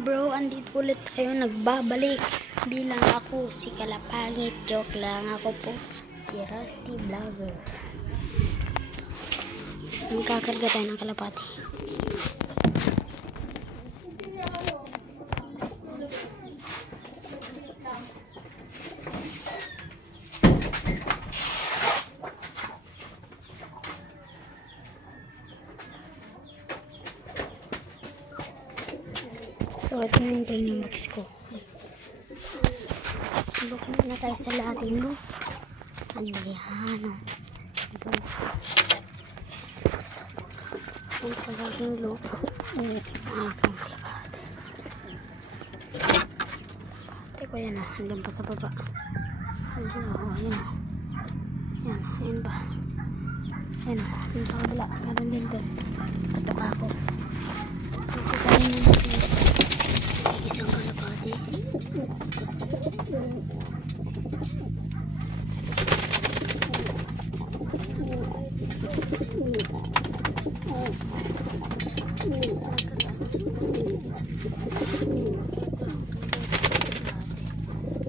bro, andito ulit tayo nagbabalik bilang ako si Kalapangit. Joke lang, ako po si Rusty Vlogger. Magkakarga tayo ng kalapati. So, ito na yung training box ko. Look na tayo sa lating roof. Ayan. Ito. Ito sa lating roof. Aking kalapate. Teko, yan na. Andun pa sa baba. Ano sila? O, ayan o. Ayan. Ayan ba? Ayan o. Ayan sa kabila. Meron din doon. Ito ka ako. Ito tayo na isang kalapati.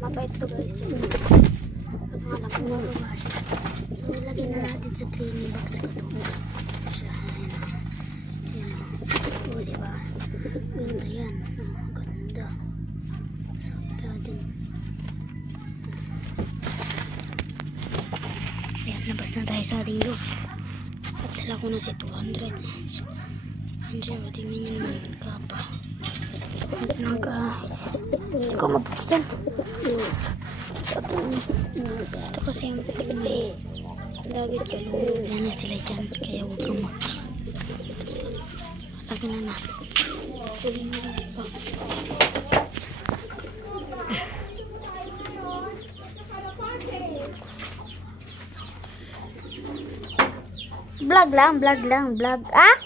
Mabait to guys. Kaso nga lang bumaba siya. So ilagay na natin sa training box ko to. Siya. Ayan o. O diba? Ganda yan. Ganda. So natin. Ayan, labas na tayo sa ating roof. At dala ko na si 200. So, andiyan, tingnan nyo naman kapa. Ito na guys. Hindi ko mabuksan. Ito kasi yung may lagit kalulog. Yan na sila dyan. Kaya huwag kang lagi na natin. Puli mo yung box. Vlog lang, vlog lang, vlog. Ah?